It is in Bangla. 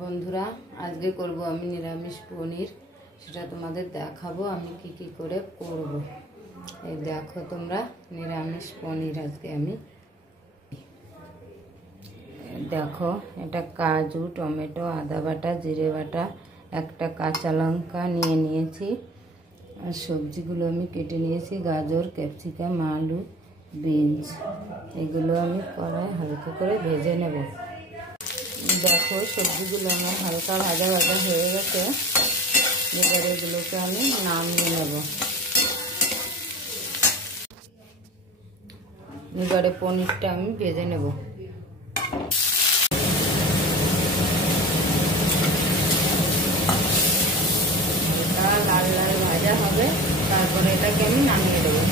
বন্ধুরা, আজকে করব আমি নিরামিষ পনির। সেটা তোমাদের দেখাবো আমি কি করে করব। এই দেখো তোমরা, নিরামিষ পনির আজকে আমি দেখো, এটা কাজু, টমেটো, আদা বাটা, জিরে বাটা, একটা কাঁচা লঙ্কা নিয়ে নিয়েছি। আর সবজিগুলো আমি কেটে নিয়েছি, গাজর, ক্যাপসিকাম, আলু, বিনস। এগুলো আমি কড়াই হালকা করে ভেজে নেব। দেখো, সবজিগুলো আমার হালকা ভাজা ভাজা হয়ে গেছে। এবারে এগুলোকে আমি নামিয়ে নেব। এবারে পনিরটা আমি ভেজে নেব। হালকা লাল লাল ভাজা হবে, তারপরে এটাকে আমি নামিয়ে দেবো।